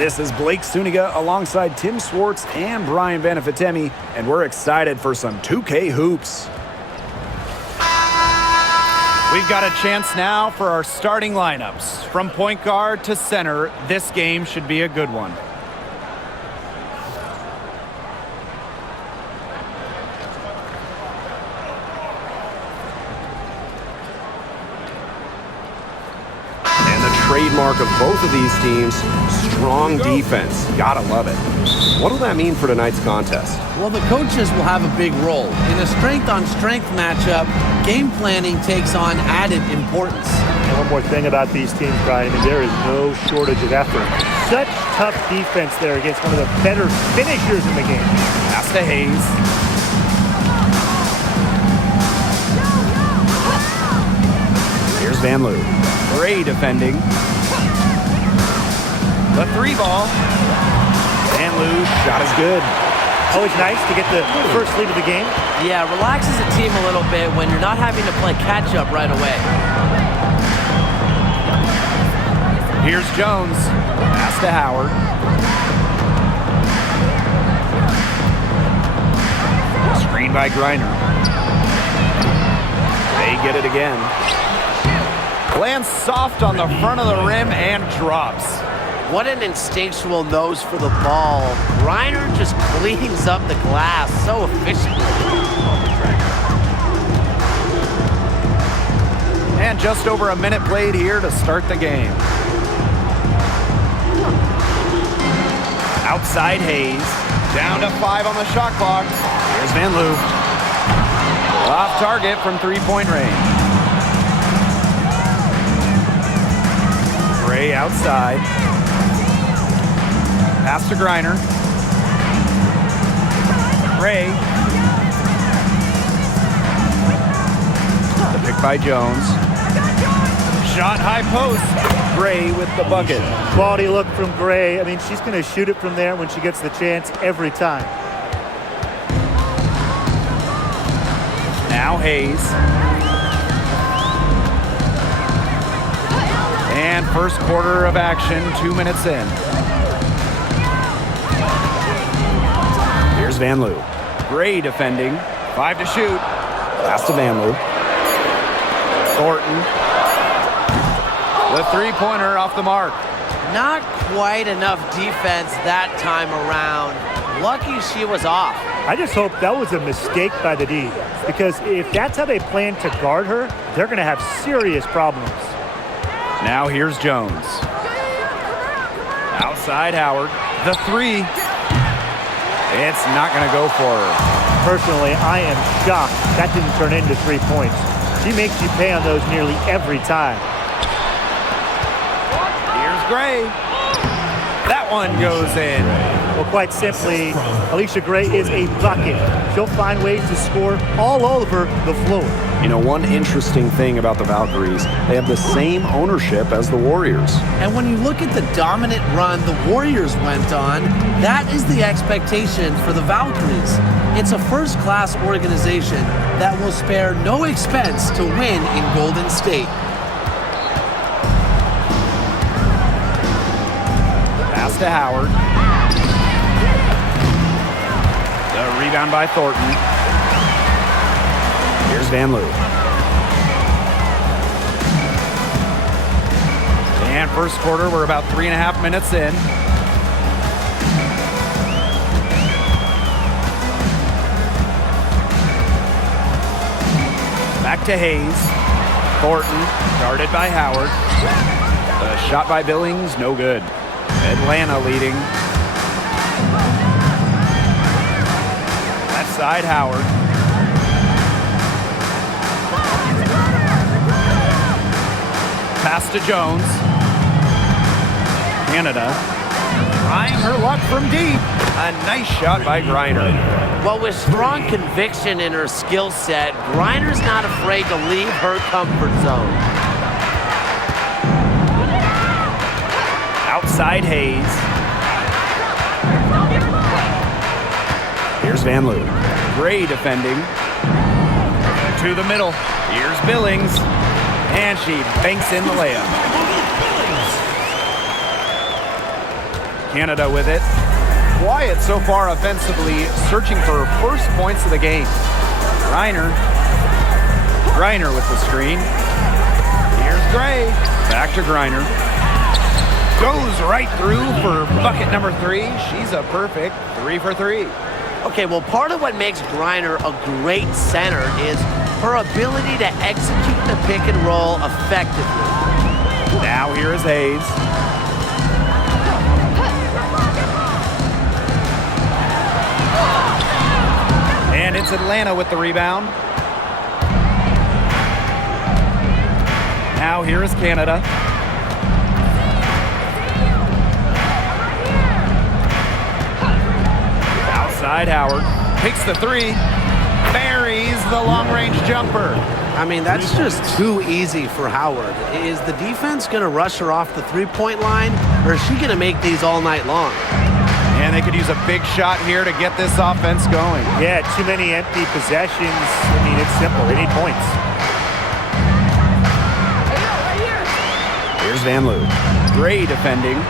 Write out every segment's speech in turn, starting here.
This is Blake Suniga alongside Tim Swartz and Brian Banafitemi, and we're excited for some 2K hoops. We've got a chance now for our starting lineups. From point guard to center, this game should be a good one. Trademark of both of these teams, strong defense. Gotta love it. What'll that mean for tonight's contest? Well, the coaches will have a big role. In a strength-on-strength matchup, game planning takes on added importance. And one more thing about these teams, Brian, there is no shortage of effort. Such tough defense there against one of the better finishers in the game. Pass to Hayes. Here's Van Loo. Gray defending. The three ball. Van Loo, shot is good. Always nice to get the first lead of the game. Yeah, relaxes the team a little bit when you're not having to play catch-up right away. Here's Jones. Pass to Howard. Screen by Griner. They get it again. Lands soft on the front of the rim and drops. What an instinctual nose for the ball. Griner just cleans up the glass so efficiently. And just over a minute played here to start the game. Outside Hayes. Down to 5 on the shot clock. Here's Van Loo. Off target from three-point range. Gray outside. Pass to Griner. Gray. The pick by Jones. Shot high post. Gray with the bucket. Quality look from Gray. I mean, she's going to shoot it from there when she gets the chance every time. Now Hayes. And first quarter of action, 2 minutes in. Here's Van Loo. Gray defending. 5 to shoot. Pass to Van Loo. Thornton. The three-pointer off the mark. Not quite enough defense that time around. Lucky she was off. I just hope that was a mistake by the D, because if that's how they plan to guard her, they're going to have serious problems. Now here's Jones. Outside Howard. The three. It's not going to go for her. Personally, I am shocked that didn't turn into 3 points. She makes you pay on those nearly every time. Here's Gray. That one goes in. Well, quite simply, Alicia Gray is a bucket. She'll find ways to score all over the floor. You know, one interesting thing about the Valkyries, they have the same ownership as the Warriors. And when you look at the dominant run the Warriors went on, that is the expectation for the Valkyries. It's a first-class organization that will spare no expense to win in Golden State. Pass to Howard. The rebound by Thornton. Here's Van Loo. And first quarter, we're about 3.5 minutes in. Back to Hayes. Thornton, guarded by Howard. The shot by Billings, no good. Atlanta leading. Left side, Howard. Pass to Jones. Canada trying her luck from deep. A nice shot by Griner. Well, with strong conviction in her skill set, Griner's not afraid to leave her comfort zone. Outside Hayes. Here's Van Loo. Gray defending. To the middle. Here's Billings. And she banks in the layup. Canada with it. Quiet so far offensively, searching for first points of the game. Griner with the screen. Here's Gray. Back to Griner. Goes right through for bucket number 3. She's a perfect 3 for 3. Okay, well, part of what makes Griner a great center is her ability to execute the pick and roll effectively. Now here is Hayes. And it's Atlanta with the rebound. Now here is Canada. Outside Howard. Takes the 3. Buries the long-range jumper. I mean, that's just too easy for Howard. Is the defense going to rush her off the three-point line, or is she going to make these all night long? And they could use a big shot here to get this offense going. Yeah, too many empty possessions. I mean, it's simple. They need points. Here's Van Loo. Gray defending.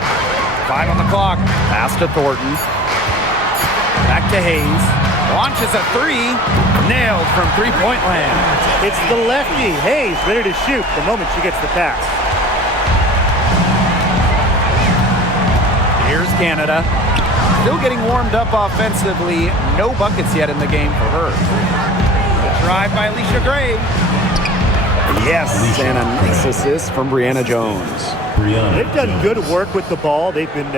5 on the clock. Pass to Thornton. Back to Hayes. Launches a 3. Nailed from three-point land. It's the lefty. Hayes ready to shoot the moment she gets the pass. Here's Canada. Still getting warmed up offensively. No buckets yet in the game for her. A drive by Alicia Gray. Yes, and a nice assist from Brianna Jones. They've done good work with the ball. They've been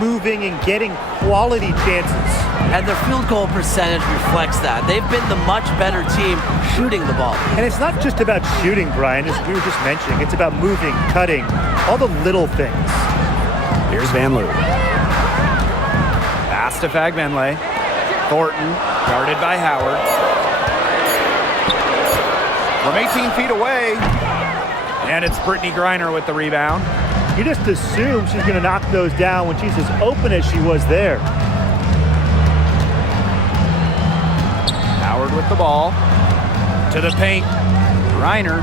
moving and getting quality chances. And their field goal percentage reflects that. They've been the much better team shooting the ball. And it's not just about shooting, Brian, as we were just mentioning. It's about moving, cutting, all the little things. Here's Van Loo. Pass to Fagbenle. Thornton, guarded by Howard. From 18 feet away. And it's Brittany Griner with the rebound. You just assume she's going to knock those down when she's as open as she was there. Howard with the ball. To the paint. Griner.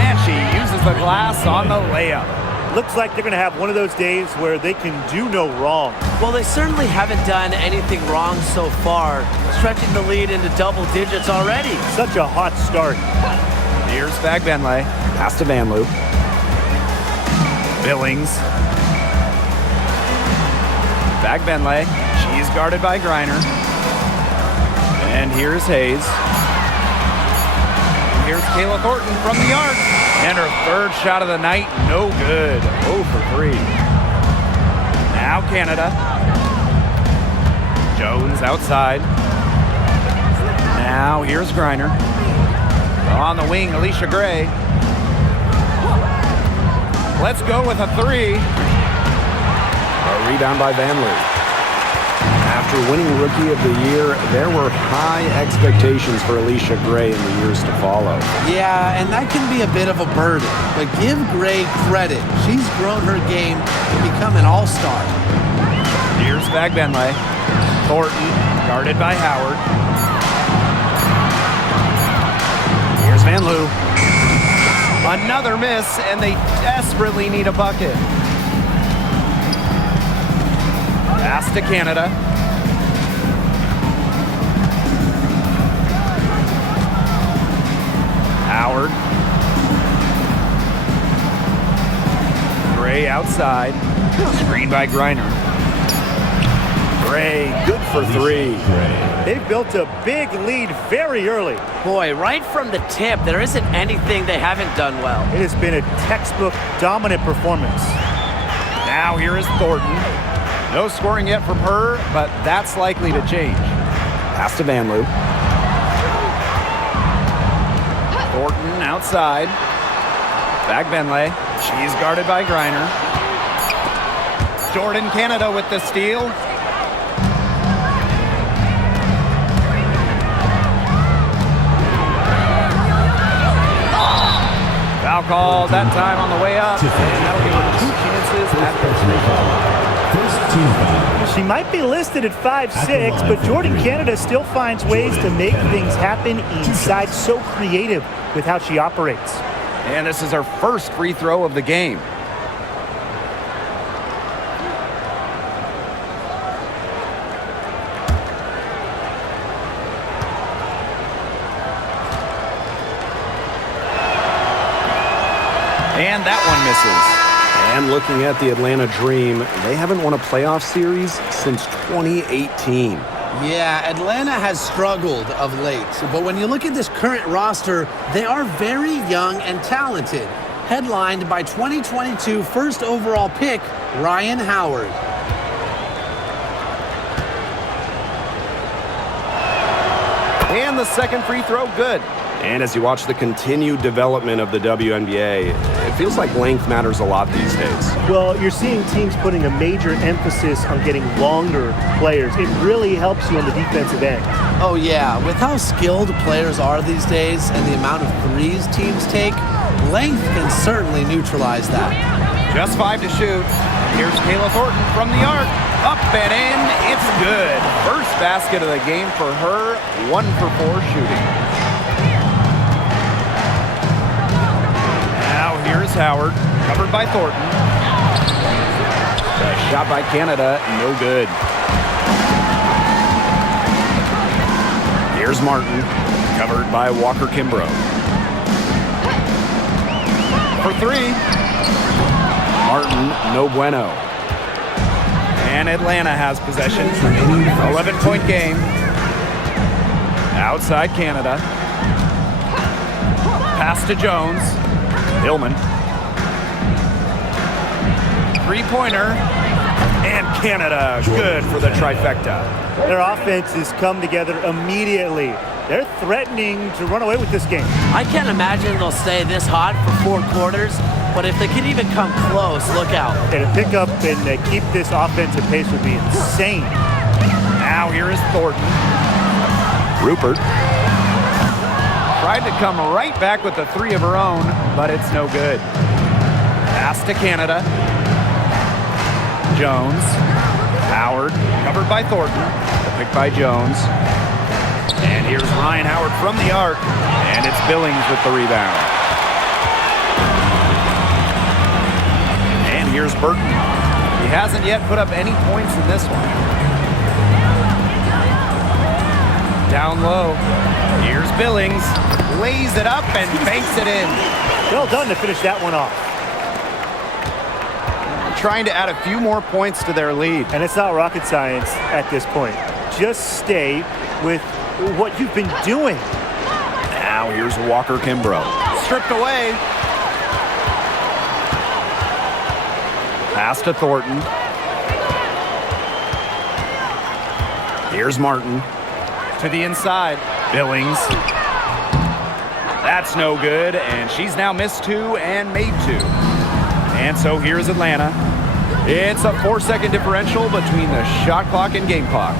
And she uses the glass on the layup. Looks like they're going to have one of those days where they can do no wrong. Well, they certainly haven't done anything wrong so far, stretching the lead into double digits already. Such a hot start. Here's Fagbenle. Pass to Van Loo. Billings. Fagbenle. She's guarded by Griner. And here's Hayes. Here's Kayla Thornton from the arc. And her third shot of the night, no good. 0 for 3. Now Canada. Jones outside. Now here's Griner. On the wing, Alicia Gray. Let's go with a 3. A rebound by Van Loo. After winning Rookie of the Year, there were high expectations for Alicia Gray in the years to follow. Yeah, and that can be a bit of a burden. But give Gray credit. She's grown her game to become an all-star. Here's Fagbenle. Thornton, guarded by Howard. Here's Van Loo. Another miss, and they desperately need a bucket. Pass to Canada. Howard. Gray outside. Screen by Griner. Gray, good for 3. They've built a big lead very early. Boy, right from the tip, there isn't anything they haven't done well. It has been a textbook dominant performance. Now here is Thornton. No scoring yet from her, but that's likely to change. Pass to Van Loo. Thornton outside. Fagbenle. She's guarded by Griner. Jordan Canada with the steal. Foul called that time on the way up. And that'll give her 2 chances at the 3. She might be listed at 5'6", but Jordan Canada still finds ways to make things happen inside. So creative with how she operates. And this is her first free throw of the game. And that one misses. And looking at the Atlanta Dream, they haven't won a playoff series since 2018. Yeah, Atlanta has struggled of late, but when you look at this current roster, they are very young and talented, headlined by 2022 first overall pick, Ryan Howard. And the second free throw, good. And as you watch the continued development of the WNBA, it feels like length matters a lot these days. Well, you're seeing teams putting a major emphasis on getting longer players. It really helps you on the defensive end. Oh yeah, with how skilled players are these days and the amount of threes teams take, length can certainly neutralize that. Just 5 to shoot. Here's Kayla Thornton from the arc. Up and in. It's good. First basket of the game for her. 1 for 4 shooting. Now here's Howard. Covered by Thornton. The shot by Canada, no good. Here's Martin. Covered by Walker Kimbrough. For 3. Martin, no bueno. And Atlanta has possession. 11-point game. Outside Canada. Pass to Jones. Hillman. Three-pointer. And Canada, good for the trifecta. Their offense has come together immediately. They're threatening to run away with this game. I can't imagine they'll stay this hot for 4 quarters, but if they can even come close, look out. And to pick up and keep this offensive pace would be insane. Now here is Thornton. Rupert. Tried to come right back with the 3 of her own, but it's no good. Pass to Canada. Jones. Howard, covered by Thornton. The pick by Jones. And here's Ryan Howard from the arc. And it's Billings with the rebound. And here's Burton. He hasn't yet put up any points in this one. Down low. Here's Billings. Lays it up and banks it in. Well done to finish that one off. Trying to add a few more points to their lead. And it's not rocket science at this point. Just stay with what you've been doing. Now here's Walker Kimbrough. Stripped away. Pass to Thornton. Here's Martin. To the inside. Billings. That's no good, and she's now missed 2 and made 2. And so here's Atlanta. It's a 4-second differential between the shot clock and game clock.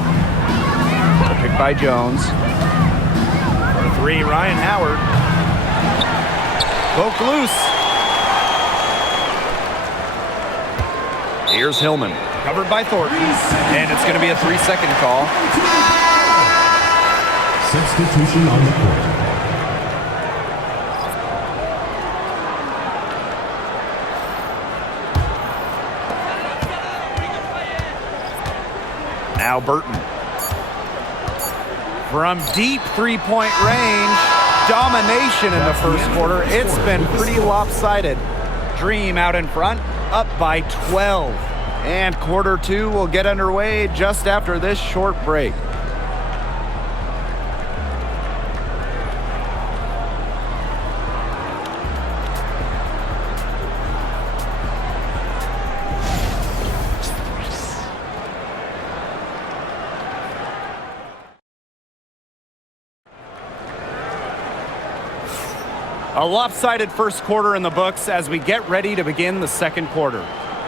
The pick by Jones. For 3, Ryan Howard. Poked loose. Here's Hillman. Covered by Thornton. And it's going to be a 3-second call. Substitution on the court. Now Burton. From deep 3-point range, domination in the first quarter. It's been pretty lopsided. Dream out in front, up by 12. And quarter 2 will get underway just after this short break. A lopsided first quarter in the books as we get ready to begin the second quarter.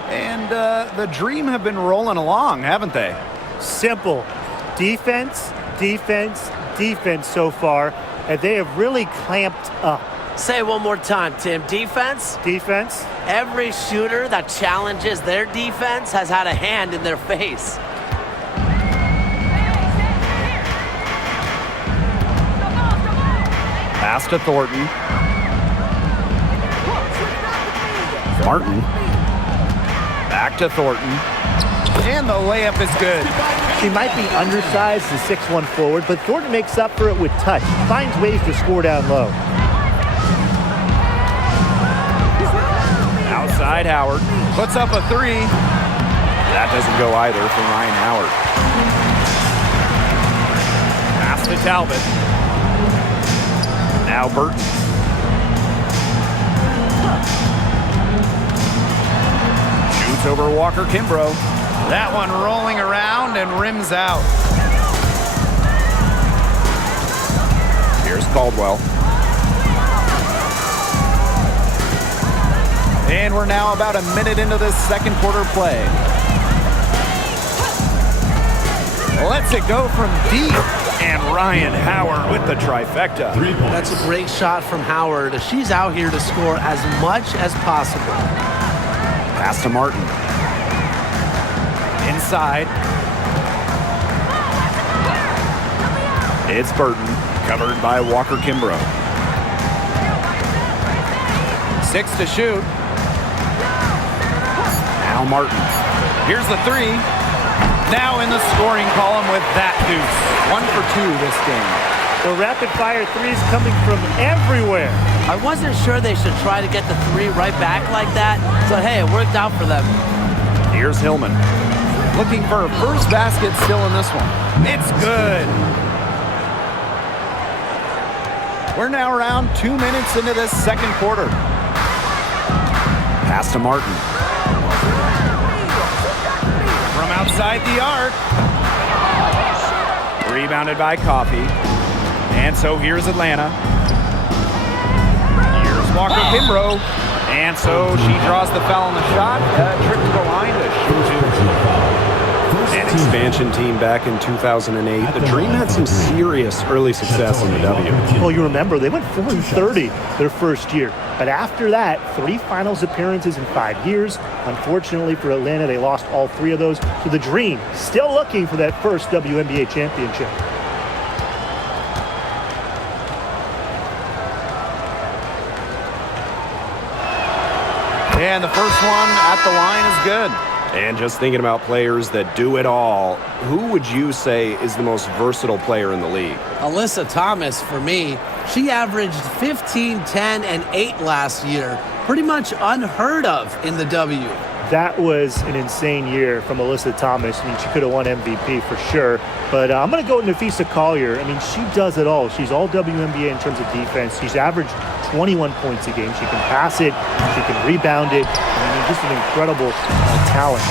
And the Dream have been rolling along, haven't they? Simple. Defense, defense, defense so far, and they have really clamped up. Say it one more time, Tim. Defense? Defense. Every shooter that challenges their defense has had a hand in their face. Pass to Thornton. Martin. Back to Thornton. And the layup is good. She might be undersized as 6'1" forward, but Thornton makes up for it with touch. Finds ways to score down low. Outside Howard. Puts up a three. That doesn't go either for Ryan Howard. Pass to Talbot. Now Burton. Shoots over Walker Kimbrough. That one rolling around and rims out. Here's Caldwell. And we're now about a minute into this second quarter play. Lets it go from deep. And Ryan Howard with the trifecta. 3 points. That's a great shot from Howard. She's out here to score as much as possible. Pass to Martin. Inside. It's Burton, covered by Walker Kimbrough. 6 to shoot. Now Martin. Here's the three. Now in the scoring column with that deuce. 1 for 2 this game. The rapid-fire threes coming from everywhere. I wasn't sure they should try to get the three right back like that, so hey, it worked out for them. Here's Hillman. Looking for a first basket still in this one. It's good. We're now around 2 minutes into this second quarter. Pass to Martin. From outside the arc. Rebounded by Coffey. And so here's Atlanta. Here's Walker Kimbrough. And so she draws the foul on the shot. Trip to the line to shoot. An expansion team back in 2008. The Dream had some serious early success in the W. Well, you remember, they went 4-30 their first year. But after that, 3 finals appearances in 5 years. Unfortunately for Atlanta, they lost all 3 of those. So the Dream still looking for that first WNBA championship. And the first one at the line is good. And just thinking about players that do it all, who would you say is the most versatile player in the league? Alyssa Thomas, for me, she averaged 15, 10, and 8 last year. Pretty much unheard of in the W. That was an insane year from Alyssa Thomas. I mean, she could have won MVP for sure. But I'm going to go with Nafisa Collier. I mean, she does it all. She's all WNBA in terms of defense. She's averaged 21 points a game. She can pass it. She can rebound it. I mean, just an incredible talent.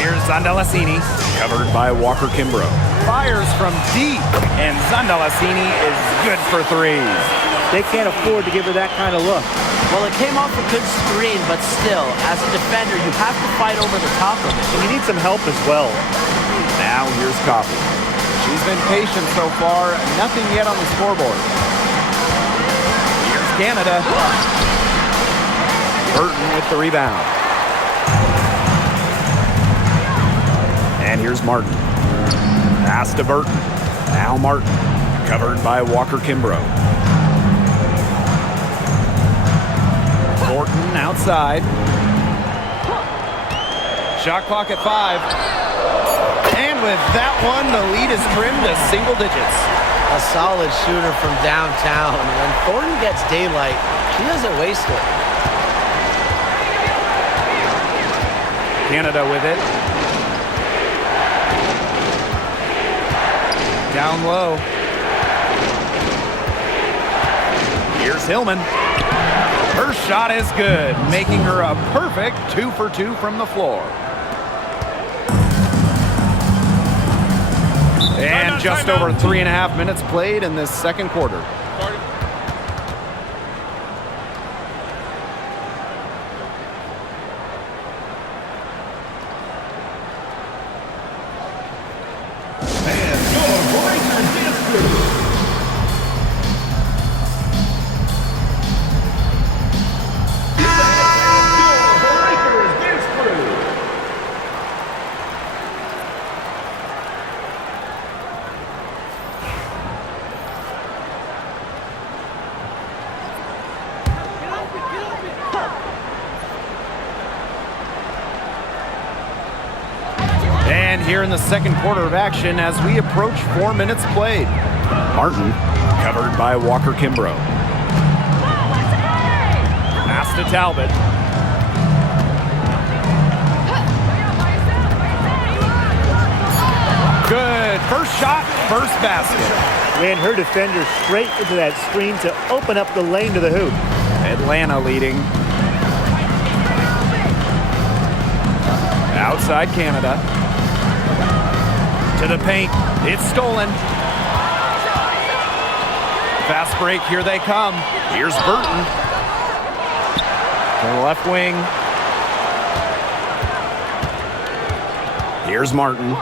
Here's Zandalassini. Covered by Walker Kimbrough. Fires from deep. And Zandalassini is good for 3s. They can't afford to give her that kind of look. Well, it came off a good screen, but still, as a defender, you have to fight over the top of it. And you need some help as well. Now here's Coffey. She's been patient so far. Nothing yet on the scoreboard. Here's Canada. Burton with the rebound. And here's Martin. Pass to Burton. Now Martin. Covered by Walker Kimbrough. Thornton outside. Shot clock at 5. And with that one, the lead is trimmed to single digits. A solid shooter from downtown. When Thornton gets daylight, she doesn't waste it. Canada with it. Down low. Here's Hillman. Her shot is good, making her a perfect 2 for 2 from the floor. And just over 3.5 minutes played in this second quarter. And here in the second quarter of action as we approach 4 minutes played. Martin, covered by Walker Kimbrough. Pass to Talbot. Good. First shot, first basket. Ran her defender straight into that screen to open up the lane to the hoop. Atlanta leading. Outside Canada. To the paint. It's stolen. Fast break. Here they come. Here's Burton. To the left wing. Here's Martin.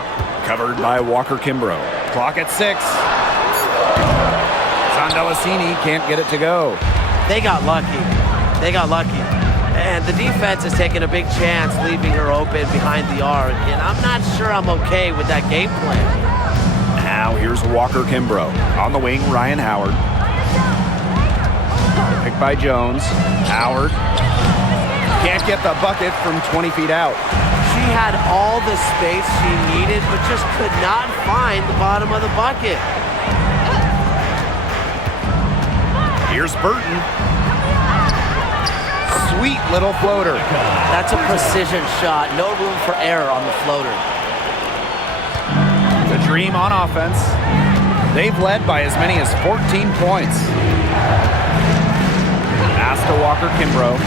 Covered by Walker Kimbrough. Clock at 6. Sandelasini can't get it to go. They got lucky. They got lucky. And the defense is taking a big chance, leaving her open behind the arc. And I'm not sure I'm okay with that game plan. Now here's Walker Kimbrough. On the wing, Ryan Howard. Picked by Jones. Howard. Can't get the bucket from 20 feet out. She had all the space she needed, but just could not find the bottom of the bucket. Here's Burton. Sweet little floater. That's a precision shot. No room for error on the floater. The Dream on offense. They've led by as many as 14 points. Pass to Walker Kimbrough.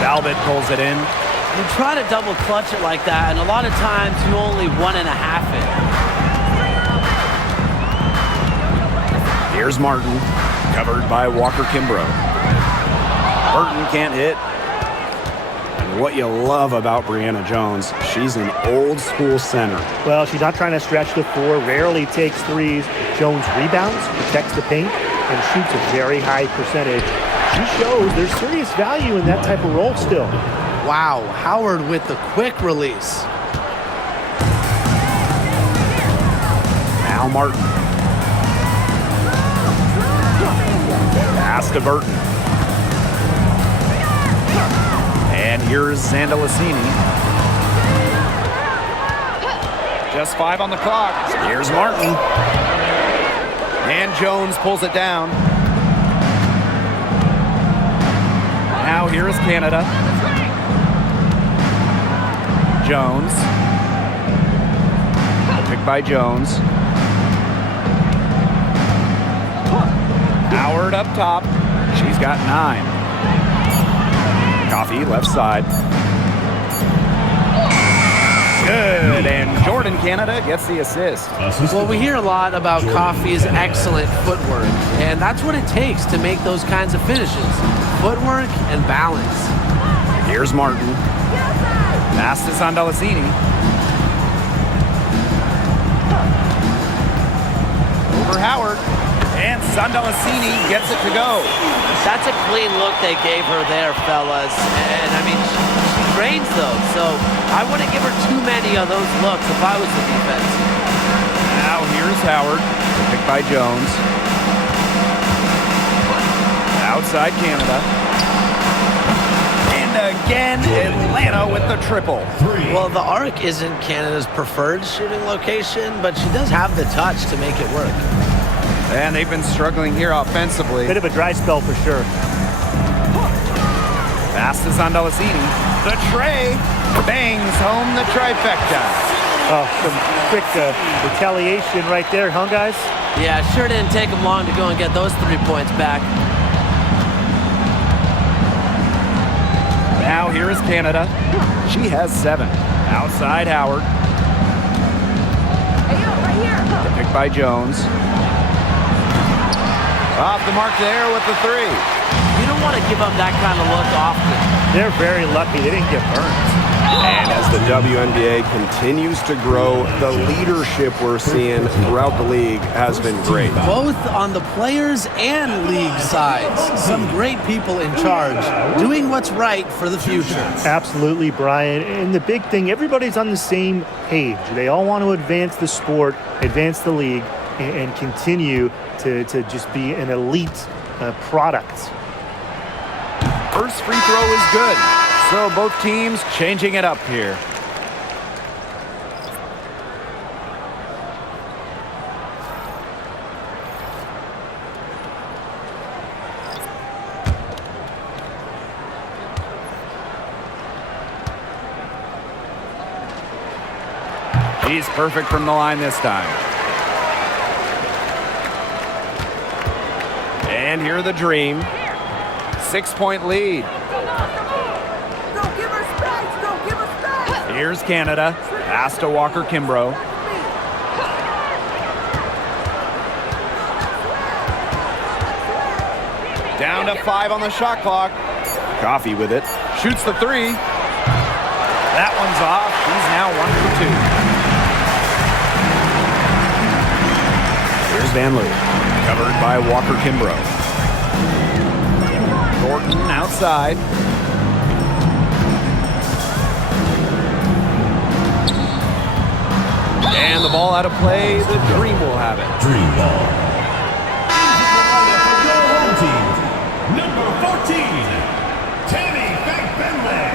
Talbot pulls it in. You try to double clutch it like that, and a lot of times you only 1.5 it. Here's Martin. Covered by Walker Kimbrough. Burton can't hit. And what you love about Brianna Jones, she's an old school center. Well, she's not trying to stretch the floor, rarely takes threes. Jones rebounds, protects the paint, and shoots a very high percentage. She shows there's serious value in that type of role still. Wow, Howard with the quick release. Now Martin. Pass to Burton. And here's Sandelasini. Just 5 on the clock. Here's Martin. And Jones pulls it down. Now here is Canada. Jones. Picked by Jones. Howard up top. She's got 9. Coffee left side. Good. And Jordan Canada gets the assist. Well, we hear a lot about Coffey's excellent footwork, and that's what it takes to make those kinds of finishes. Footwork and balance. Here's Martin. Pass to Sandelasini. Over Howard. And Sandelasini gets it to go. That's a clean look they gave her there, fellas. And, I mean, she trains those, so I wouldn't give her too many of those looks if I was the defense. Now here's Howard. Picked by Jones. Outside Canada. Again, Atlanta with the triple. Well, the arc isn't Canada's preferred shooting location, but she does have the touch to make it work. And they've been struggling here offensively. Bit of a dry spell for sure. Pass to Sandelasini. The tray bangs home the trifecta. Oh, some quick retaliation right there, huh, guys? Yeah, sure didn't take them long to go and get those 3 points back. Now here is Canada. She has 7. Outside Howard. Picked by Jones. Off the mark there with the 3. You don't want to give them that kind of look often. They're very lucky they didn't get burned. And as the WNBA continues to grow, the leadership we're seeing throughout the league has been great. Both on the players and league sides. Some great people in charge, doing what's right for the future. Absolutely, Brian. And the big thing, everybody's on the same page. They all want to advance the sport, advance the league, and continue to just be an elite product. First free throw is good. So both teams changing it up here. He's perfect from the line this time. And here the Dream. 6-point lead. Here's Canada. Pass to Walker Kimbrough. Down to 5 on the shot clock. Coffee with it. Shoots the 3. That one's off. He's now 1 for 2. Here's Van Loo. Covered by Walker Kimbrough. Thornton outside. And the ball out of play. The Dream will have it. Dream ball. Home team, number 14, Tammy Bentley.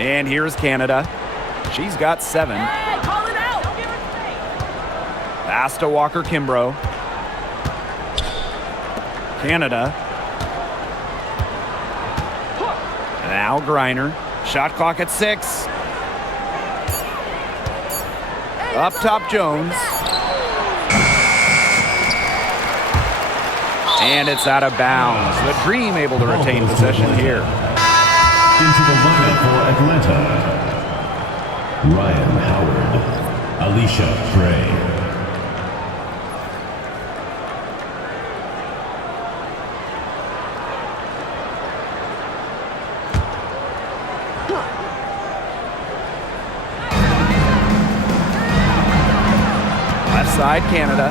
And here's Canada. She's got 7. Hey, call it out. Pass to Walker Kimbrough. Canada. Now Griner. Shot clock at 6. Up top Jones. And it's out of bounds. The Dream able to retain possession here. Into the lineup for Atlanta, Ryan Howard, Alicia Gray. Left side Canada.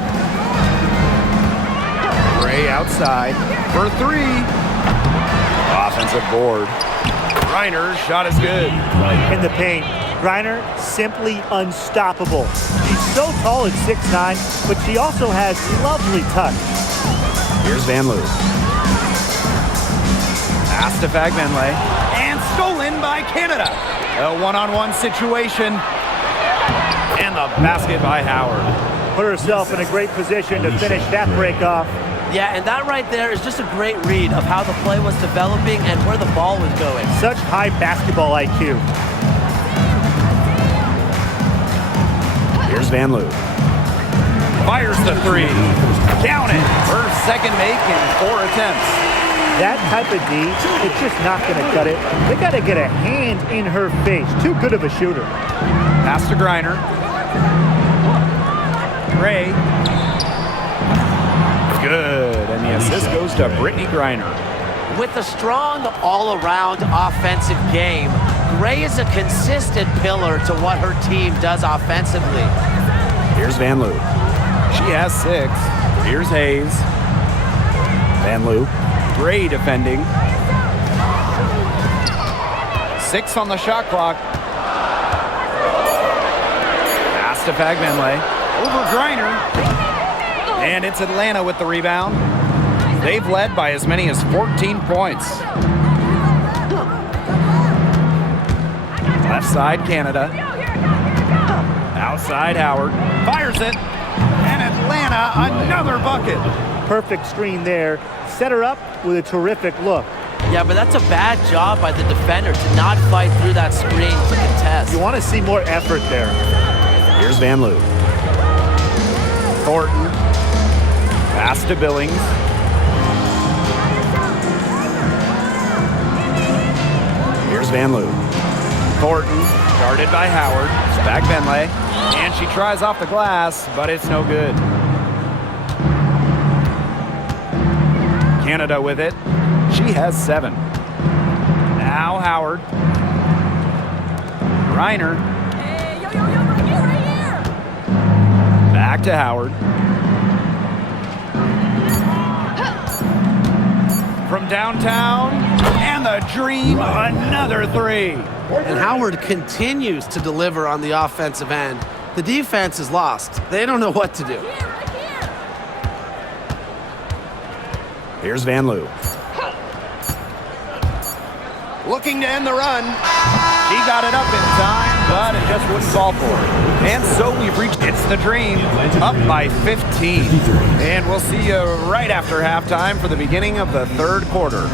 Gray outside for 3. Offensive board. Reiner's shot is good. In the paint, Griner simply unstoppable. She's so tall at 6'9", but she also has lovely touch. Here's Van Loo. Pass to Fagbenle. And stolen by Canada. A one-on-one situation. And the basket by Howard. Put herself in a great position to finish that break off. Yeah, and that right there is just a great read of how the play was developing and where the ball was going. Such high basketball IQ. Here's Van Loo. Fires the 3. Count it. Her second make in 4 attempts. That type of D, it's just not going to cut it. They got to get a hand in her face. Too good of a shooter. Pass to Griner. Gray. Good. And the assist goes to Brittany Griner. With a strong all-around offensive game, Gray is a consistent pillar to what her team does offensively. Here's Van Loo. She has 6. Here's Hayes. Van Loo. Gray defending. 6 on the shot clock. Pass to Fagbenle. Over Griner. And it's Atlanta with the rebound. They've led by as many as 14 points. Left side, Canada. Outside, Howard. Fires it. And Atlanta, another bucket. Perfect screen there. Set her up with a terrific look. Yeah, but that's a bad job by the defender to not fight through that screen to contest. You want to see more effort there. Here's Van Loo. Thornton. Pass to Billings. Here's Van Loo. Thornton, guarded by Howard. Fagbenle. And she tries off the glass, but it's no good. Canada with it. She has 7. Now Howard. Griner. Hey, yo, right here. Back to Howard. From downtown. And the Dream, another 3. And Howard continues to deliver on the offensive end. The defense is lost. They don't know what to do. Right here. Here's Van Loo. Looking to end the run. She got it up in time, but it just wouldn't fall for her. And so we've reached It's the Dream, up by 15. And we'll see you right after halftime for the beginning of the third quarter.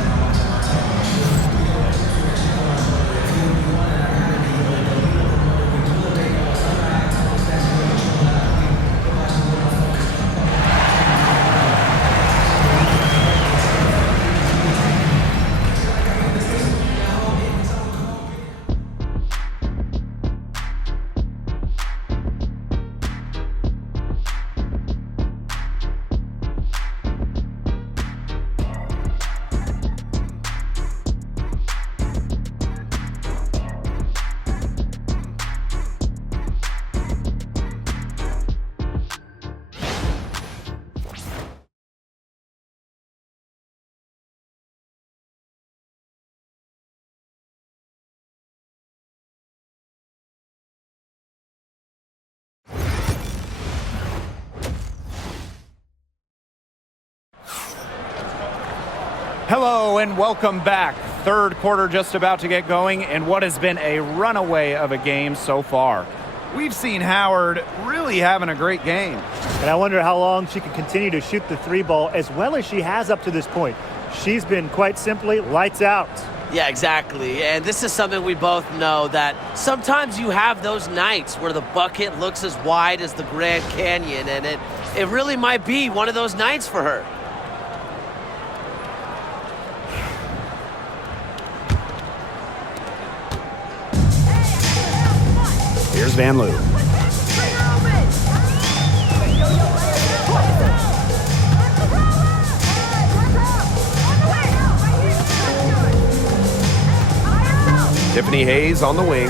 Hello and welcome back. Third quarter just about to get going and what has been a runaway of a game so far. We've seen Howard really having a great game. And I wonder how long she can continue to shoot the three ball as well as she has up to this point. She's been quite simply lights out. Yeah, exactly. And this is something we both know, that sometimes you have those nights where the bucket looks as wide as the Grand Canyon, and it really might be one of those nights for her. Here's Van Loo. Tiffany Hayes on the wing.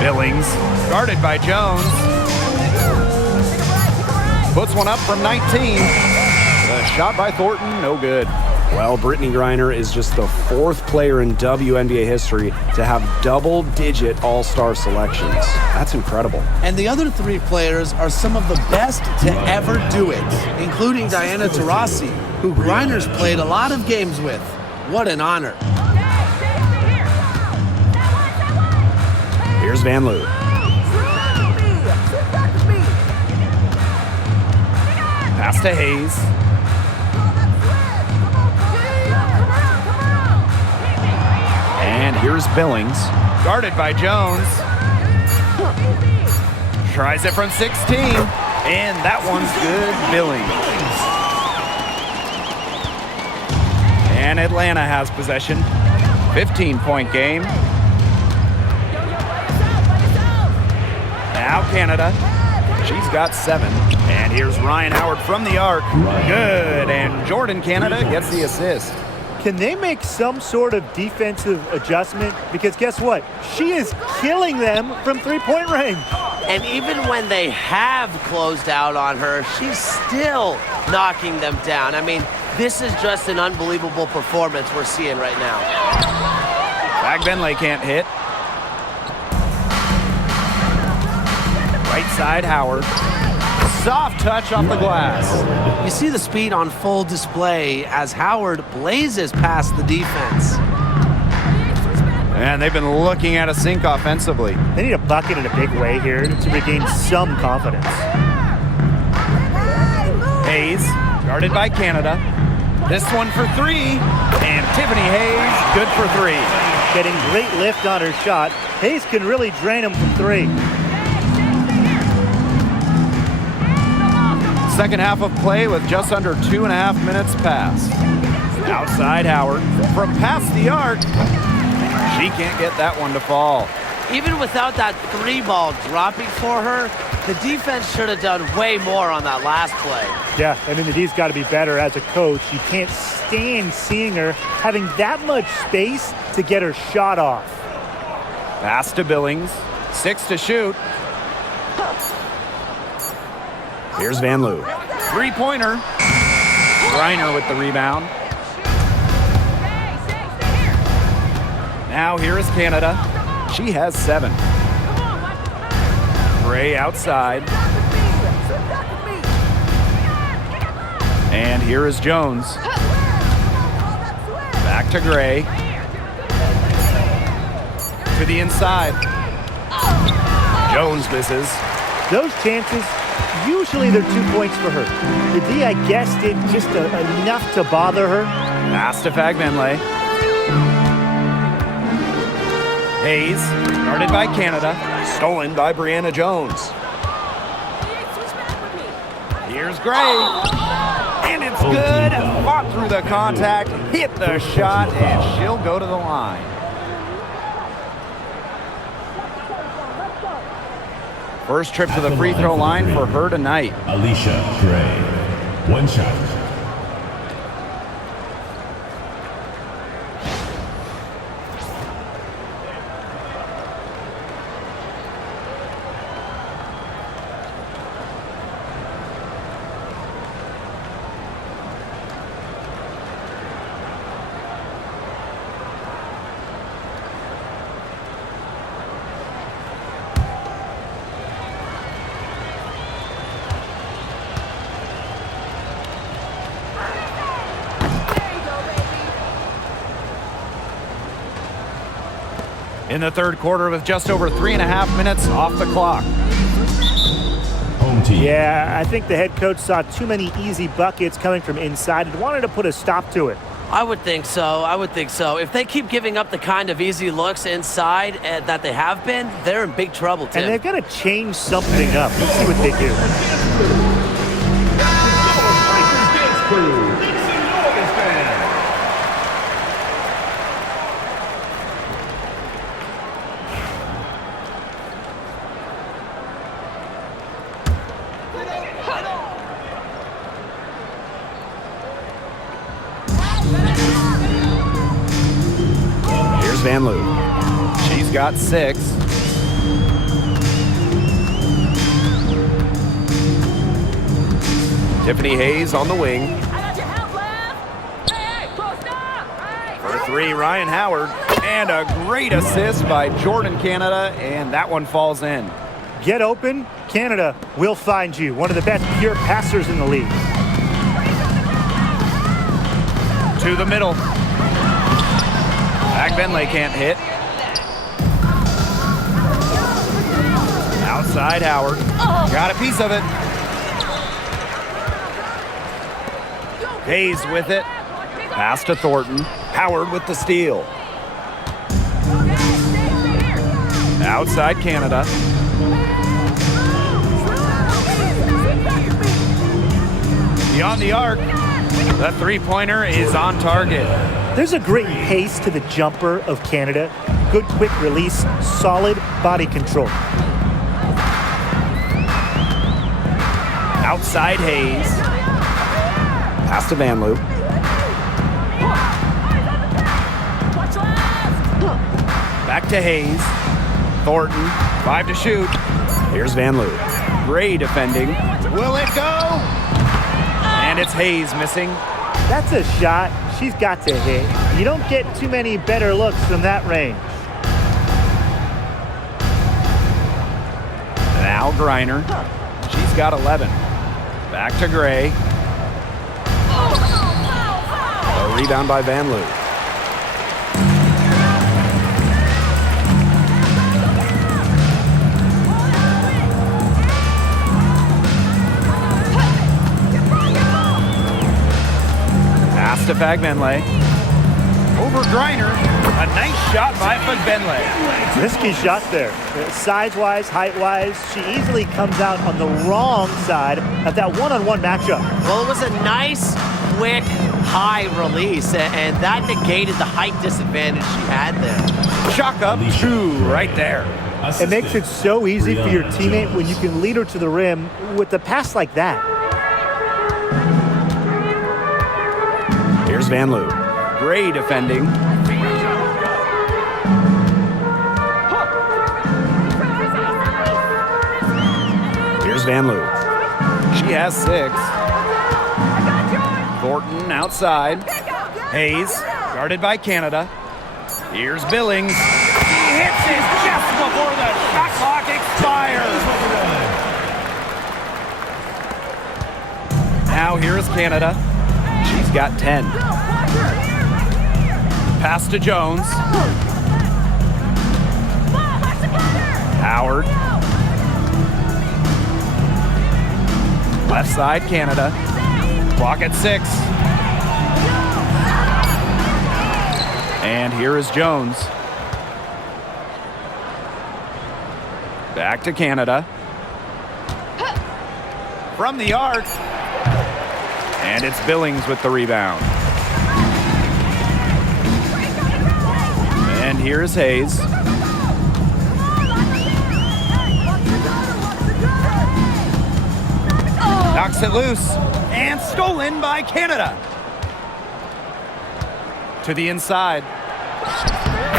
Billings, guarded by Jones. Puts one up from 19. The shot by Thornton, no good. Well, Brittany Griner is just the fourth player in WNBA history to have double-digit all-star selections. That's incredible. And the other three players are some of the best to ever do it, including Diana Taurasi, who Griner's played a lot of games with. What an honor. Here's Van Loo. Pass to Hayes. And here's Billings, guarded by Jones. Tries it from 16, and that one's good, Billings. And Atlanta has possession. 15-point game. Now Canada. She's got 7. And here's Ryan Howard from the arc. Good, and Jordan Canada gets the assist. Can they make some sort of defensive adjustment? Because guess what? She is killing them from three-point range. And even when they have closed out on her, she's still knocking them down. I mean, this is just an unbelievable performance we're seeing right now. Fagbenle can't hit. Right side, Howard. Soft touch off the glass. You see the speed on full display as Howard blazes past the defense. And they've been looking at a sink offensively. They need a bucket in a big way here to regain some confidence. Hayes, guarded by Canada. This one for 3. And Tiffany Hayes, good for 3. Getting great lift on her shot. Hayes can really drain them from 3. Second half of play with just under 2.5 minutes passed. Outside Howard from past the arc. She can't get that one to fall. Even without that 3-ball dropping for her, the defense should have done way more on that last play. Yeah, I mean, the D's got to be better as a coach. You can't stand seeing her having that much space to get her shot off. Pass to Billings. 6 to shoot. Here's Van Loo. 3-pointer. Griner with the rebound. Now here is Canada. She has 7. Gray outside. And here is Jones. Back to Gray. To the inside. Jones misses. Those chances, usually they're 2 points for her. The D, I guess, did just enough to bother her. Pass to Fagbenle. Hayes, guarded by Canada. Stolen by Brianna Jones. Here's Gray. And it's good. Fought through the contact, hit the shot, and she'll go to the line. First trip to the free throw line for her tonight. Alicia Gray. 1 shot. in the third quarter with just over 3.5 minutes off the clock. Home team. Yeah, I think the head coach saw too many easy buckets coming from inside and wanted to put a stop to it. I would think so. If they keep giving up the kind of easy looks inside that they have been, they're in big trouble, Tim. And they've got to change something up. Let's see what they do. Here's Van Loo. She's got 6. Tiffany Hayes on the wing. I got your help, left. Hey, post up. Hey. For 3, Ryan Howard. And a great assist by Jordan Canada, and that one falls in. Get open, Canada will find you. One of the best pure passers in the league. To the middle. Benley can't hit. Outside Howard. Got a piece of it. Hayes with it. Pass to Thornton. Howard with the steal. Outside Canada. Beyond the arc. The three-pointer is on target. There's a great pace to the jumper of Canada. Good quick release, solid body control. Outside Hayes. Pass to Van Loo. Back to Hayes. Thornton, 5 to shoot. Here's Van Loo. Gray defending. Will it go? And it's Hayes missing. That's a shot she's got to hit. You don't get too many better looks from that range. Now Griner. She's got 11. Back to Gray. A rebound by Van Loo. Pass to Fagbenle. Over Griner. A nice shot by Fagbenle. Risky shot there. Size-wise, height-wise, she easily comes out on the wrong side of that one-on-one matchup. Well, it was a nice, quick, high release, and that negated the height disadvantage she had there. Chalk up 2 right there. It makes it so easy for your teammate when you can lead her to the rim with a pass like that. Here's Van Loo. Gray defending. Here's Van Loo. She has 6. Thornton outside. Hayes, guarded by Canada. Here's Billings. He hits it just before the shot clock expires. Now here's Canada. She's got 10. Pass to Jones. Howard. Left side, Canada. Clock at 6. And here is Jones. Back to Canada. From the arc. And it's Billings with the rebound. And here's Hayes. Knocks it loose. And stolen by Canada. To the inside.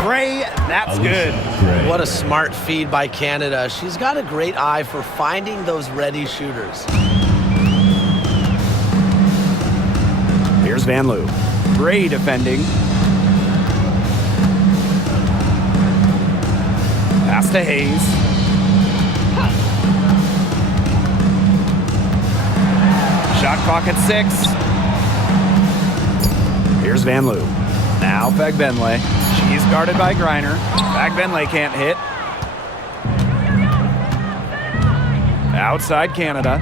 Gray, that's good. What a smart feed by Canada. She's got a great eye for finding those ready shooters. Here's Van Loo. Gray defending. Pass to Hayes. Shot clock at 6. Here's Van Loo. Now Fagbenle. She He's guarded by Griner. Fagbenle can't hit. Outside Canada.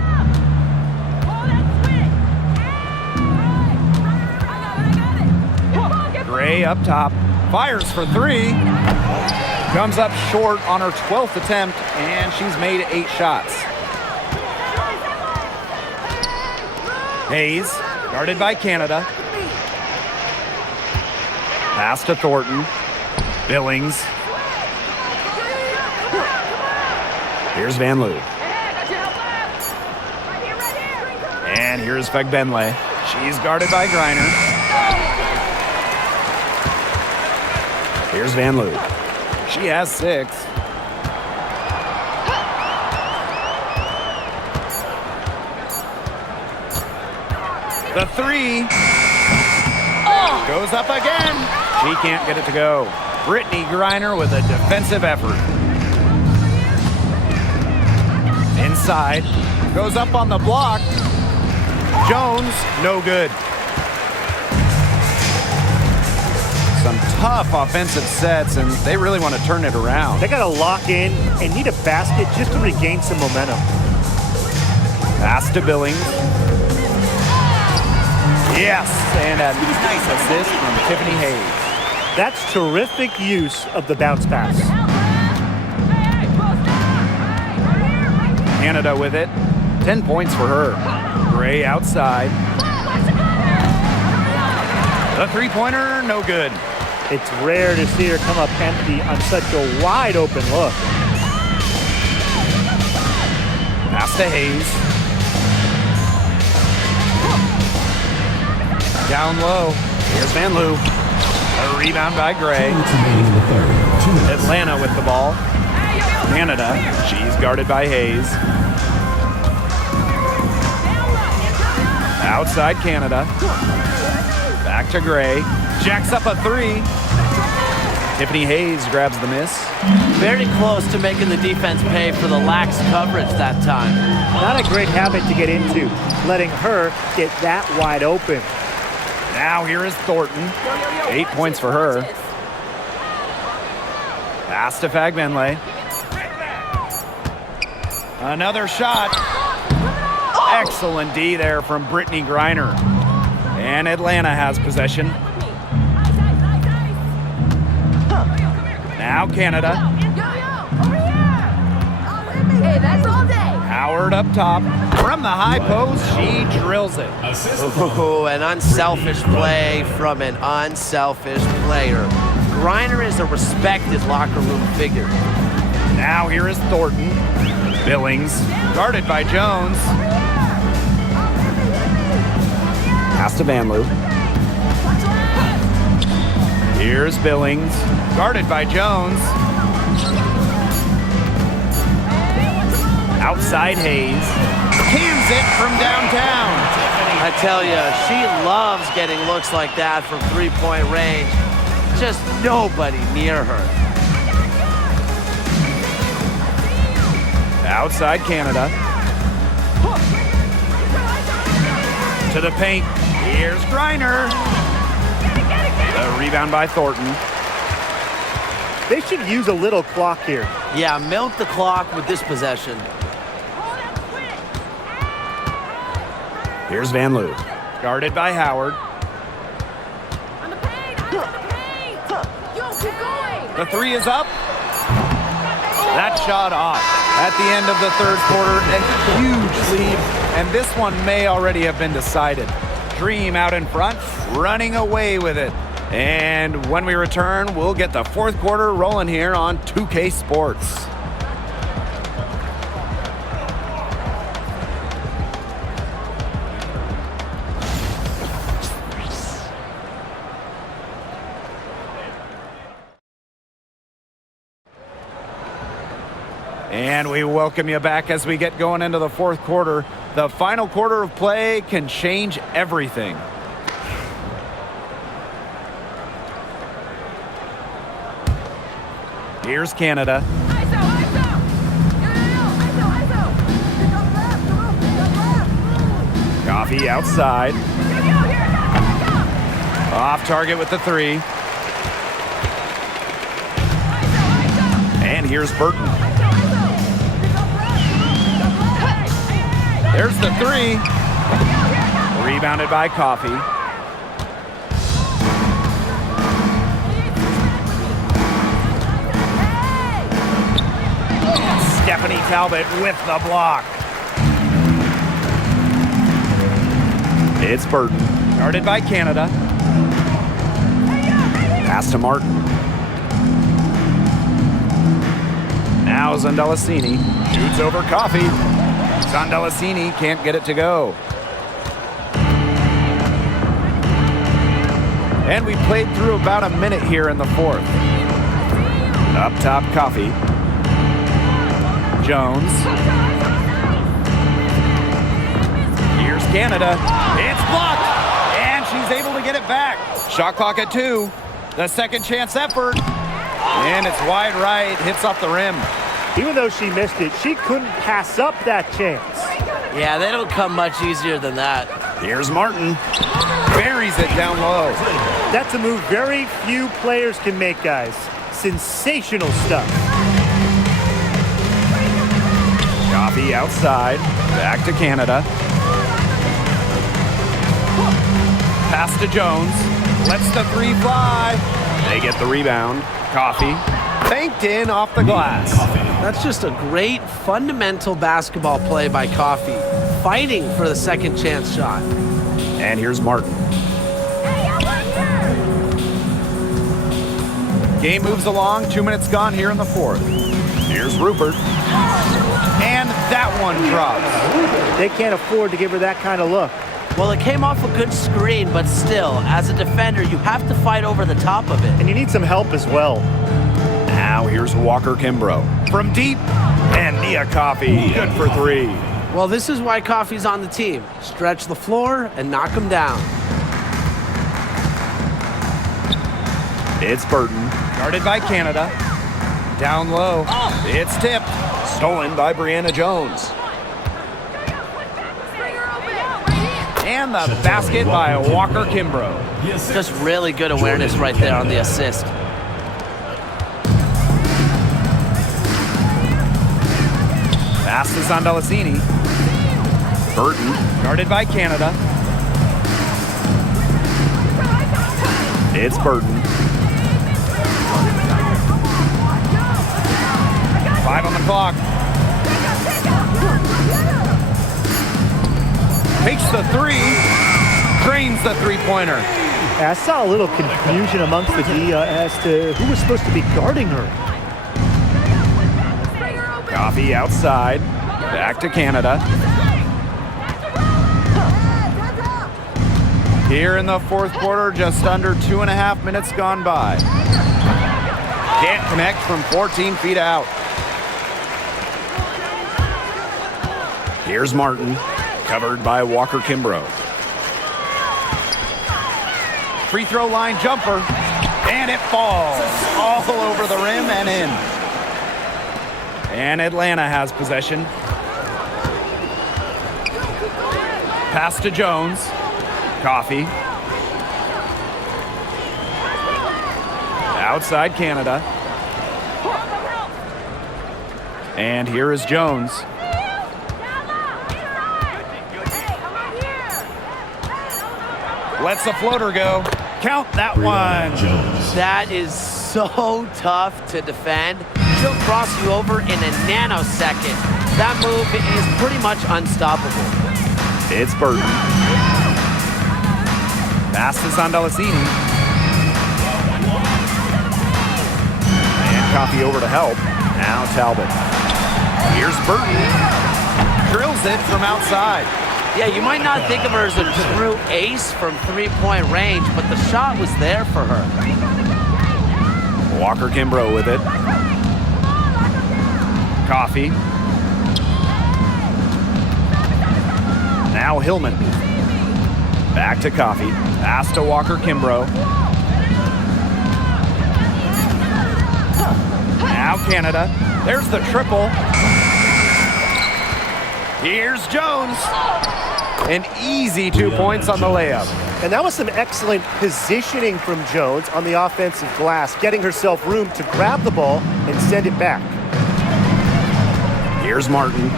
Gray up top. Fires for three. Comes up short on her 12th attempt, and she's made 8 shots. Hayes, guarded by Canada. Pass to Thornton. Billings. Here's Van Loo. And here's Fagbenle. She's guarded by Griner. Here's Van Loo. She has 6. The 3 goes up again. She can't get it to go. Brittany Griner with a defensive effort. Inside. Goes up on the block. Jones, no good. Some tough offensive sets, and they really want to turn it around. They got to lock in and need a basket just to regain some momentum. Pass to Billings. Yes, and a nice assist from Tiffany Hayes. That's terrific use of the bounce pass. Canada with it. 10 points for her. Gray outside. The three-pointer, no good. It's rare to see her come up empty on such a wide open look. Pass to Hayes. Down low. Here's Van Loo. A rebound by Gray. 2 minutes remaining in the third. 2 minutes. Atlanta with the ball. Canada. She's guarded by Hayes. Outside Canada. Back to Gray. Jacks up a 3. Tiffany Hayes grabs the miss. Very close to making the defense pay for the lax coverage that time. Not a great habit to get into, letting her get that wide open. Now here is Thornton. 8 points for her. Pass to Fagbenle. Another shot. Excellent D there from Brittany Griner. And Atlanta has possession. Now Canada. Hey, that's all day. Howard up top. From the high post, she drills it. Oh, an unselfish play from an unselfish player. Griner is a respected locker room figure. Now here is Thornton. Billings, guarded by Jones. Pass to Van Loo. Here's Billings, guarded by Jones. Outside Hayes. Cans it from downtown. I tell you, she loves getting looks like that from three-point range. Just nobody near her. Outside Canada. To the paint. Here's Griner. The rebound by Thornton. They should use a little clock here. Yeah, milk the clock with this possession. Here's Van Loo. Guarded by Howard. On the paint, on the paint. Yo, keep going. The 3 is up. That shot off at the end of the third quarter. A huge lead, and this one may already have been decided. Dream out in front, running away with it. And when we return, we'll get the fourth quarter rolling here on 2K Sports. And we welcome you back as we get going into the fourth quarter. The final quarter of play can change everything. Here's Canada. ISO, ISO. Yo, ISO, ISO. Pick up left, pick up left. Coffee outside. Yo, here, go. Off target with the 3. here's Burton. There's the three. Rebounded by Coffee. Stephanie Talbot with the block. It's Burton. Guarded by Canada. Pass to Martin. Now Zondelasini shoots over Coffee. Zondelasini can't get it to go. And we played through about a minute here in the fourth. Up top, Coffee. Jones. Here's Canada. It's blocked. And she's able to get it back. Shot clock at 2. The second chance effort. And it's wide right. Hits off the rim. Even though she missed it, she couldn't pass up that chance. Yeah, they don't come much easier than that. Here's Martin. Buries it down low. That's a move very few players can make, guys. Sensational stuff. Coffee outside. Back to Canada. Pass to Jones. Lets the three fly. They get the rebound. Coffee. Banked in off the glass. That's just a great fundamental basketball play by Coffee. Fighting for the second chance shot. And here's Martin. Game moves along. 2 minutes gone here in the fourth. Here's Rupert. And that one drops. They can't afford to give her that kind of look. Well, it came off a good screen, but still, as a defender, you have to fight over the top of it. And you need some help as well. Now here's Walker Kimbrough. From deep. And Nia Coffee. Good for 3. Well, this is why Coffee's on the team. Stretch the floor and knock him down. It's Burton. Guarded by Canada. Down low. It's tipped. Stolen by Brianna Jones. And the basket by Walker Kimbrough. Just really good awareness right there on the assist. Pass to Zondelasini. Burton. Guarded by Canada. It's Burton. 5 on the clock. Takes the three. Drains the three-pointer. I saw a little confusion amongst the D as to who was supposed to be guarding her. Coffee outside. Back to Canada. Here in the fourth quarter, just under 2.5 minutes gone by. Can't connect from 14 feet out. Here's Martin. Covered by Walker Kimbrough. Free throw line jumper. And it falls all over the rim and in. And Atlanta has possession. Pass to Jones. Coffee. Outside Canada. And here is Jones. Lets the floater go. Count that one. That is so tough to defend. She'll cross you over in a nanosecond. That move is pretty much unstoppable. It's Burton. Pass to Zondelasini. And Coffee over to help. Now Talbot. Here's Burton. Drills it from outside. Yeah, you might not think of her as a true ace from three-point range, but the shot was there for her. Walker Kimbrough with it. Coffee. Now Hillman. Back to Coffee. Pass to Walker Kimbrough. Now Canada. There's the triple. Here's Jones. An easy 2 points on the layup. And that was some excellent positioning from Jones on the offensive glass, getting herself room to grab the ball and send it back. Here's Martin.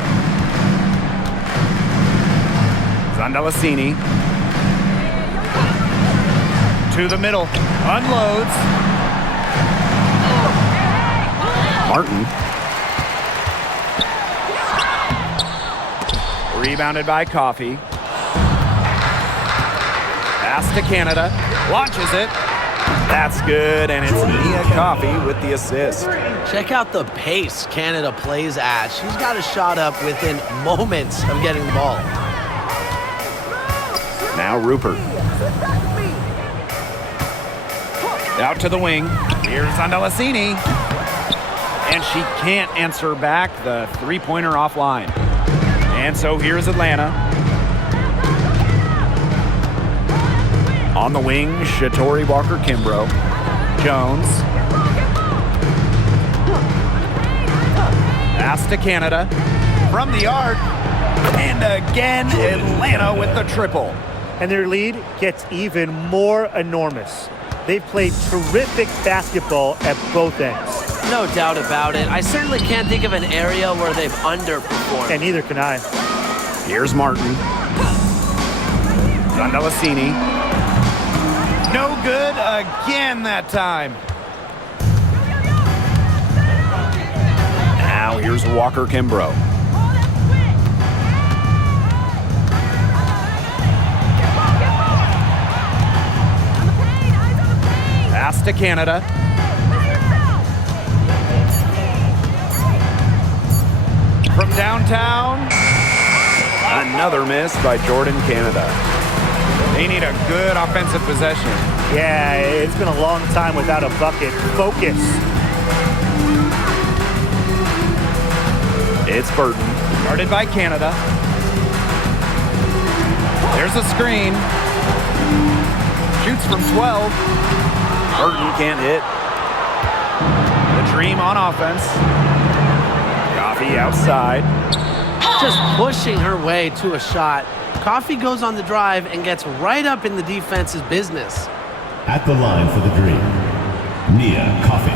Zandalasini. To the middle. Unloads. Martin. Rebounded by Coffee. Pass to Canada. Launches it. That's good, and it's Nia Coffey with the assist. Check out the pace Canada plays at. She's got a shot up within moments of getting the ball. Now Rupert. Out to the wing. Here's Zandalasini. And she can't answer back the three-pointer offline. And so here's Atlanta. On the wing, Shatori Walker-Kimbrough. Jones. Pass to Canada. From the arc. And again, Atlanta with the triple. And their lead gets even more enormous. They've played terrific basketball at both ends. No doubt about it. I certainly can't think of an area where they've underperformed. And neither can I. Here's Martin. Zandalasini. No good again that time. Now here's Walker-Kimbrough. Pass to Canada. From downtown. Another miss by Jordan Canada. They need a good offensive possession. Yeah, it's been a long time without a bucket. Focus. It's Burton. Guarded by Canada. There's a screen. Shoots from 12. Burton can't hit. The Dream on offense. Coffey outside. Just pushing her way to a shot. Coffee goes on the drive and gets right up in the defense's business. At the line for the Dream, Nia Coffey.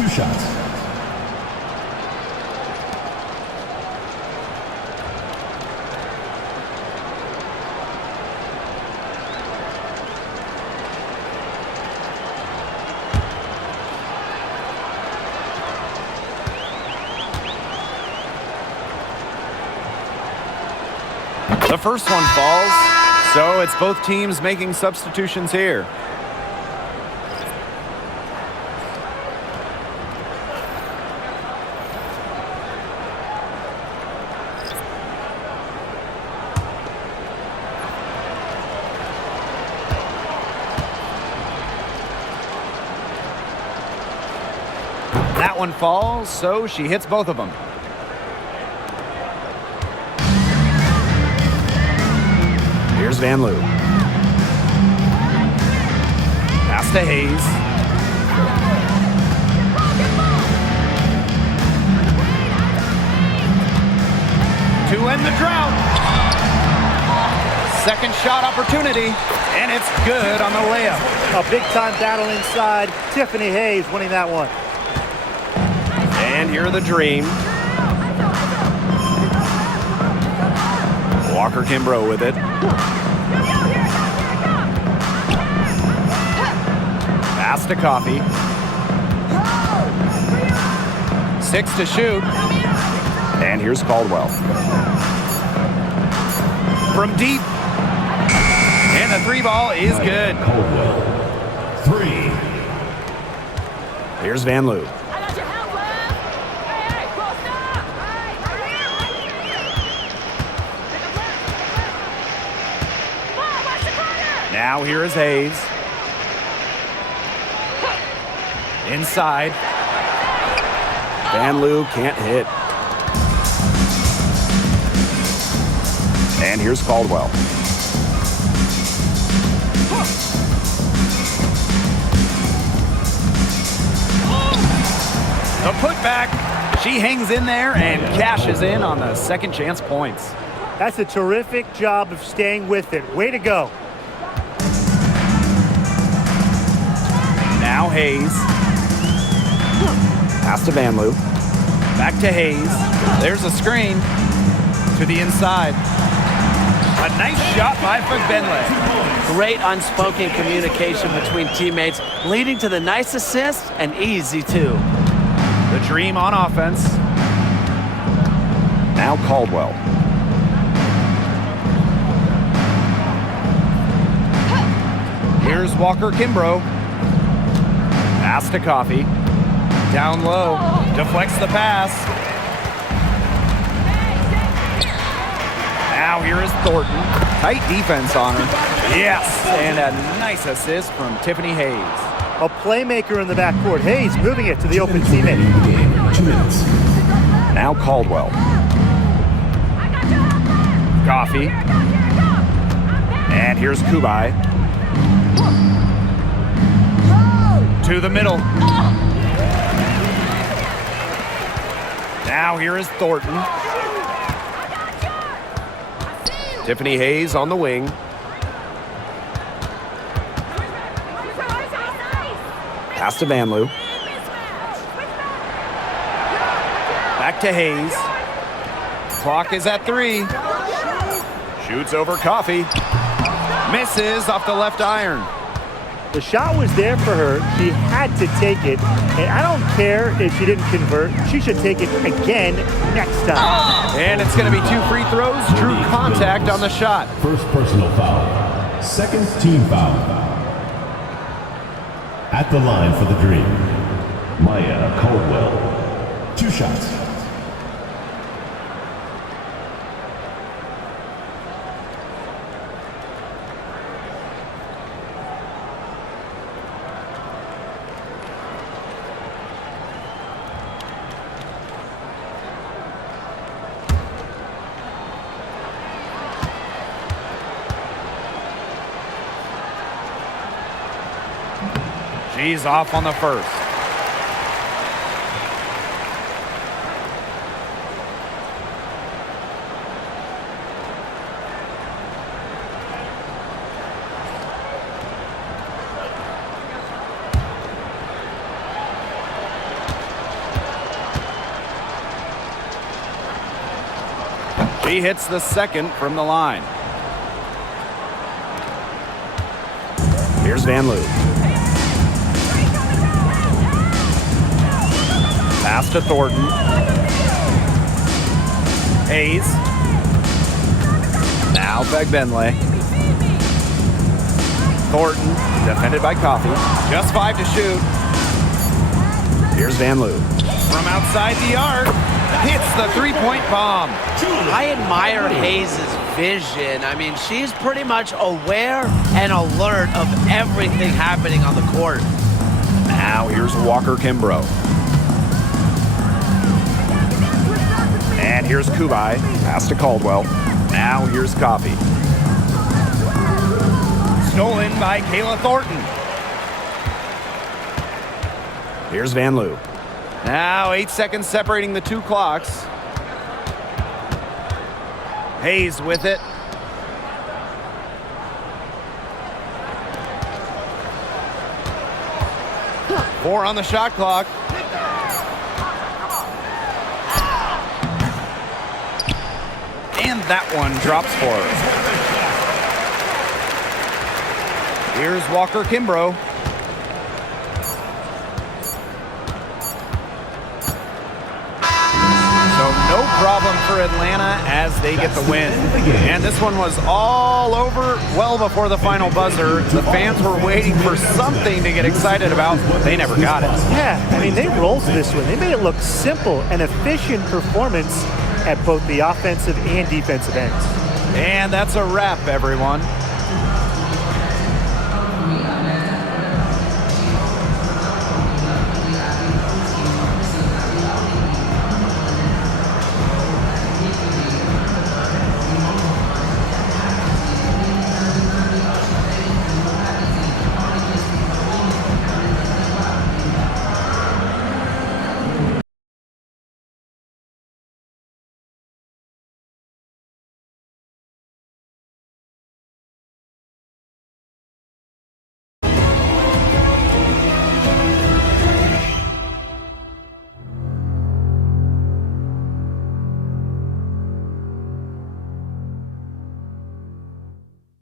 2 shots. The first one falls, so it's both teams making substitutions here. That one falls, so she hits both of them. Here's Van Loo. Pass to Hayes. To end the drought. Second shot opportunity, and it's good on the layup. A big-time battle inside. Tiffany Hayes winning that one. And here are the Dream. Walker-Kimbrough with it. Pass to Coffey. 6 to shoot. And here's Caldwell. From deep. And the 3-ball is good. Caldwell. 3. Here's Van Loo. I got your help, left. Hey, close up. Ball, watch the corner. Now here is Hayes. Inside. Van Loo can't hit. And here's Caldwell. The putback. She hangs in there and cashes in on the second chance points. That's a terrific job of staying with it. Way to go. Now Hayes. Pass to Van Loo. Back to Hayes. There's a screen to the inside. A nice shot by Benley. Great unspoken communication between teammates, leading to the nice assist and easy two. The Dream on offense. Now Caldwell. Here's Walker Kimbrough. Pass to Coffey. Down low. Deflects the pass. Now here is Thornton. Tight defense on him. Yes, and a nice assist from Tiffany Hayes. A playmaker in the backcourt. Hayes moving it to the open teammate. 2 minutes. Now Caldwell. Coffey. And here's Kubai. To the middle. Now here is Thornton. Tiffany Hayes on the wing. Pass to Vanloo. Back to Hayes. Clock is at 3. Shoots over Coffey. Misses off the left iron. The shot was there for her. She had to take it. And I don't care if she didn't convert. She should take it again next time. And it's going to be 2 free throws. Drew contact on the shot. First personal foul. Second team foul. At the line for the Dream, Maya Caldwell. 2 shots. She's off on the first. She hits the second from the line. Here's Vanloo. Pass to Thornton. Hayes. Now Benley. Thornton, defended by Coffey. Just 5 to shoot. Here's Vanloo. From outside the arc, hits the 3-point bomb. I admire Hayes' vision. I mean, she's pretty much aware and alert of everything happening on the court. Now here's Walker Kimbrough. And here's Kubai. Pass to Caldwell. Now here's Coffey. Stolen by Kayla Thornton. Here's Vanloo. Now 8 seconds separating the 2 clocks. Hayes with it. Four on the shot clock. And that one drops for her. Here's Walker Kimbrough. No problem for Atlanta as they get the win. And this one was all over well before the final buzzer. The fans were waiting for something to get excited about. They never got it. Yeah, I mean, they rolled this one. They made it look simple and efficient performance at both the offensive and defensive ends. And that's a wrap, everyone.